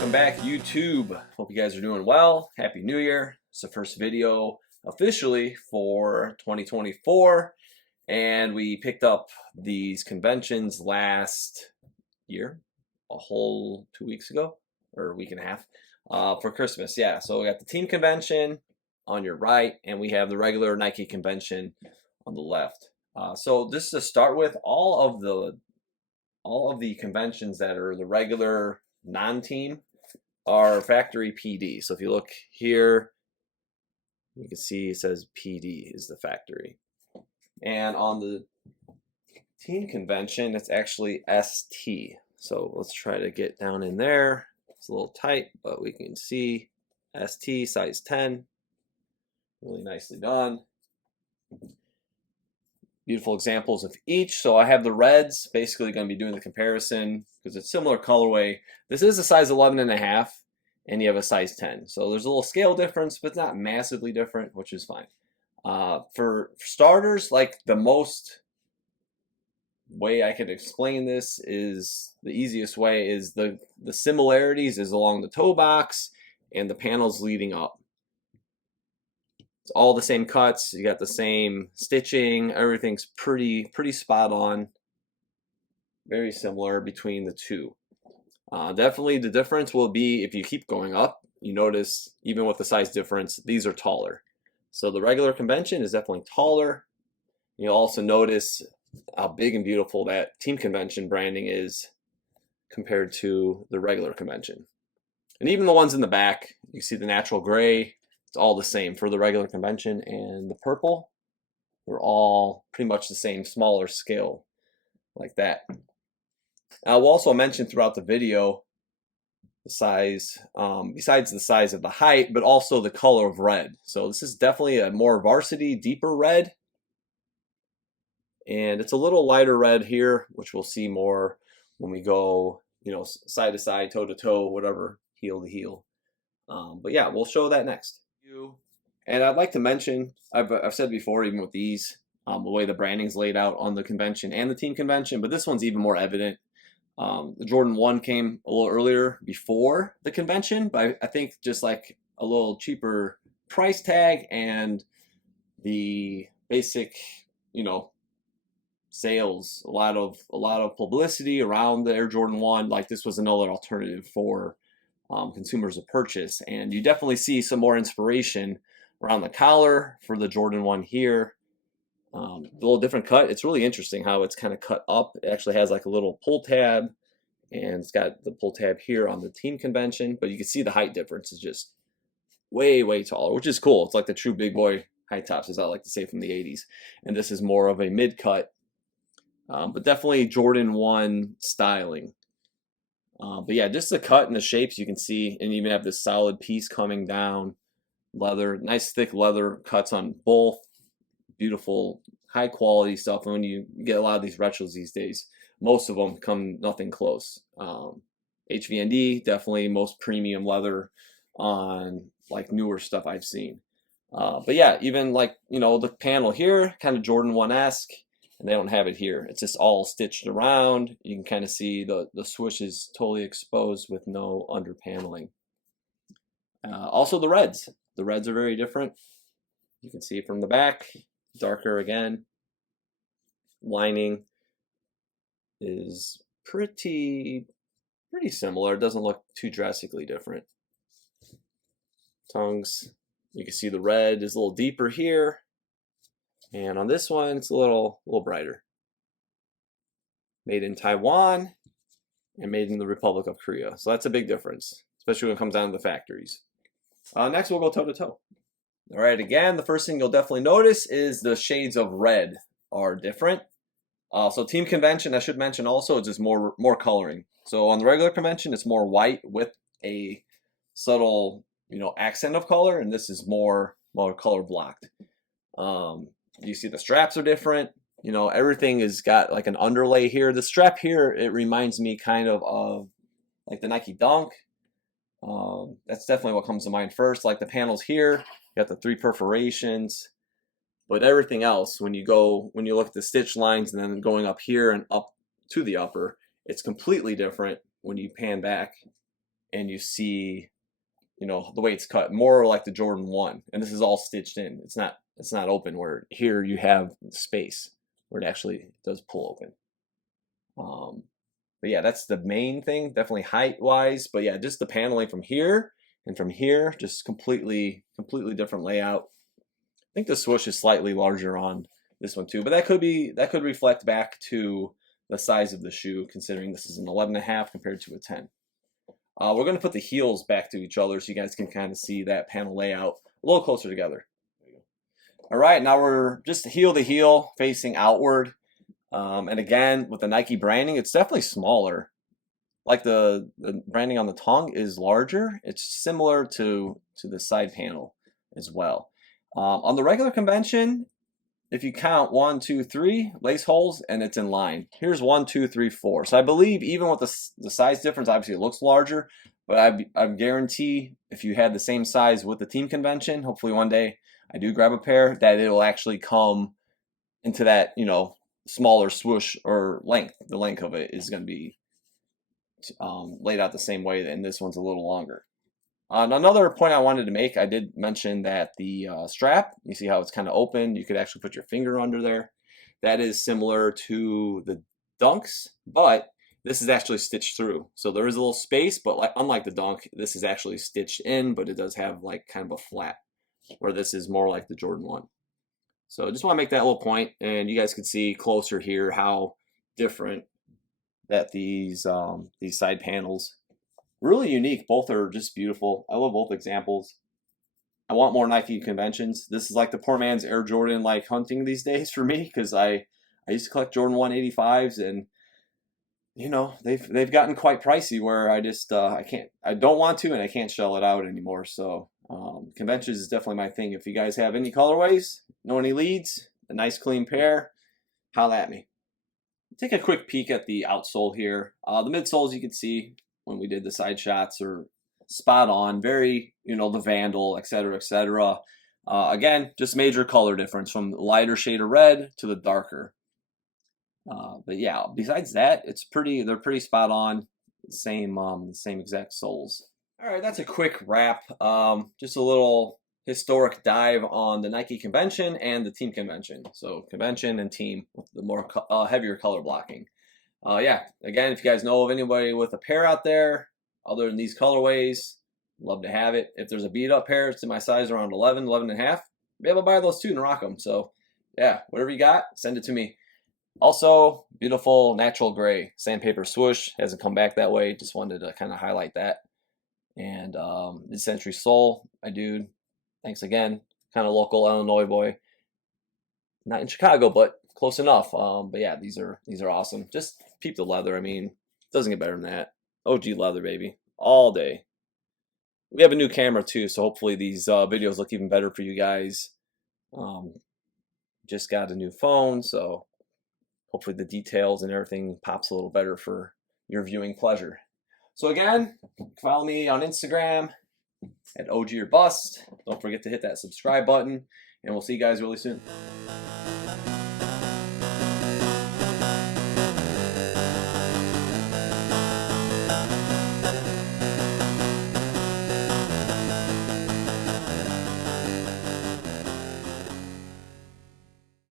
Welcome back, YouTube. Hope you guys are doing well. Happy New Year. It's the first video officially for 2024, and we picked up these conventions last year, a whole 2 weeks ago, or a week and a half, for Christmas. Yeah, so we got the team convention on your right, and we have the regular Nike convention on the left. So just to start with, all of the conventions that are the regular non-team are factory PD. So if you look here, you can see it says PD is the factory. And on the team convention, it's actually ST. So let's try to get down in there. It's a little tight, but we can see ST size 10. Really nicely done. Beautiful examples of each. So I have the reds, basically going to be doing the comparison because it's similar colorway. This is a size 11.5, and you have a size 10. So there's a little scale difference, but it's not massively different, which is fine. For starters, like the most way I could explain this is the easiest way is the similarities is along the toe box and the panels leading up. It's all the same cuts. You got the same stitching. Everything's pretty spot on. Very similar between the two. Definitely the difference will be if you keep going up. You notice even with the size difference, these are taller. So the regular convention is definitely taller. You'll also notice how big and beautiful that team convention branding is compared to the regular convention. And even the ones in the back, you see the natural gray. It's all the same for the regular convention, and the purple, they're all pretty much the same, smaller scale like that. We'll also mention throughout the video the size, besides the size of the height, but also the color of red. So this is definitely a more varsity, deeper red. And it's a little lighter red here, which we'll see more when we go, side to side, toe to toe, whatever, heel to heel. But yeah, we'll show that next. And I'd like to mention, I've said before, even with these, the way the branding's laid out on the convention and the team convention, but this one's even more evident. The Jordan 1 came a little earlier before the convention, but I think just like a little cheaper price tag and the basic, sales, a lot of publicity around the Air Jordan 1. Like this was another alternative for consumers to purchase, and you definitely see some more inspiration around the collar for the Jordan 1 here. A little different cut. It's really interesting how it's kind of cut up. It actually has like a little pull tab, and it's got the pull tab here on the team convention, but you can see the height difference is just way taller, which is cool. It's like the true big boy high tops, as I like to say, from the 80s, and this is more of a mid cut, but definitely Jordan 1 styling. But yeah, just the cut and the shapes you can see, and even have this solid piece coming down, leather, nice thick leather cuts on both. Beautiful, high quality stuff. And when you get a lot of these retros these days, most of them come nothing close. HVND, definitely most premium leather on like newer stuff I've seen. But yeah, even like, the panel here, kind of Jordan 1-esque. And they don't have it here. It's just all stitched around. You can kind of see the swoosh is totally exposed with no under paneling. Also the reds. The reds are very different. You can see from the back, darker again. Lining is pretty similar. It doesn't look too drastically different. Tongues, you can see the red is a little deeper here. And on this one, it's a little brighter. Made in Taiwan and made in the Republic of Korea. So that's a big difference, especially when it comes down to the factories. Next, we'll go toe to toe. All right, again, the first thing you'll definitely notice is the shades of red are different. So team convention, I should mention also, it's just more coloring. So on the regular convention, it's more white with a subtle, accent of color, and this is more color blocked. You see the straps are different. Everything has got like an underlay here. The strap here, it reminds me kind of like the Nike Dunk. That's definitely what comes to mind first. Like the panels here, you got the 3 perforations. But everything else, when you look at the stitch lines and then going up here and up to the upper, it's completely different when you pan back and you see, you know, the way it's cut, more like the Jordan 1. And this is all stitched in. It's not open, where here you have space where it actually does pull open. But yeah, that's the main thing, definitely height-wise. But yeah, just the paneling from here and from here, just completely different layout. I think the swoosh is slightly larger on this one too, but that could reflect back to the size of the shoe, considering this is an 11.5 compared to a 10. We're going to put the heels back to each other so you guys can kind of see that panel layout a little closer together. All right, now we're just heel to heel facing outward. And again, with the Nike branding, it's definitely smaller. Like the branding on the tongue is larger. It's similar to the side panel as well. On the regular convention, if you count 1, 2, 3 lace holes, and it's in line. Here's 1, 2, 3, 4. So I believe even with the size difference, obviously it looks larger, but I guarantee if you had the same size with the team convention, hopefully one day I do grab a pair, that it'll actually come into that, you know, smaller swoosh or length. The length of it is going to be laid out the same way, and this one's a little longer. Another point I wanted to make, I did mention that the strap, you see how it's kind of open, you could actually put your finger under there. That is similar to the Dunks, but this is actually stitched through. So there is a little space, but like, unlike the Dunk, this is actually stitched in, but it does have like kind of a flat, where this is more like the Jordan 1. So I just want to make that little point, and you guys can see closer here how different that these side panels. Really unique. Both are just beautiful. I love both examples. I want more Nike conventions. This is like the poor man's Air Jordan like hunting these days for me, because I used to collect Jordan 185s, and you know they've gotten quite pricey where I just I don't want to, and I can't shell it out anymore. So conventions is definitely my thing. If you guys have any colorways, know any leads, a nice clean pair, holla at me. Take a quick peek at the outsole here. The midsoles, you can see when we did the side shots, are spot on, very, you know, the Vandal, etc., etc. Again, just major color difference from the lighter shade of red to the darker. But yeah, besides that, they're pretty spot on. Same exact soles. All right, that's a quick wrap. Just a little historic dive on the Nike convention and the team convention. So convention and team with the more heavier color blocking. Yeah, again, if you guys know of anybody with a pair out there other than these colorways, love to have it. If there's a beat up pair, it's in my size around 11 and a half, be able to buy those too and rock them. So yeah, whatever you got, send it to me. Also, beautiful natural gray sandpaper swoosh. Hasn't come back that way. Just wanted to kind of highlight that. And mid-century sole, my dude. Thanks again. Kind of local Illinois boy. Not in Chicago, but close enough. But yeah, these are awesome. Just peep the leather. I mean, doesn't get better than that. OG leather, baby, all day. We have a new camera too, so hopefully these videos look even better for you guys. Just got a new phone, so hopefully the details and everything pops a little better for your viewing pleasure. So again, follow me on Instagram at OG or Bust. Don't forget to hit that subscribe button, and we'll see you guys really soon.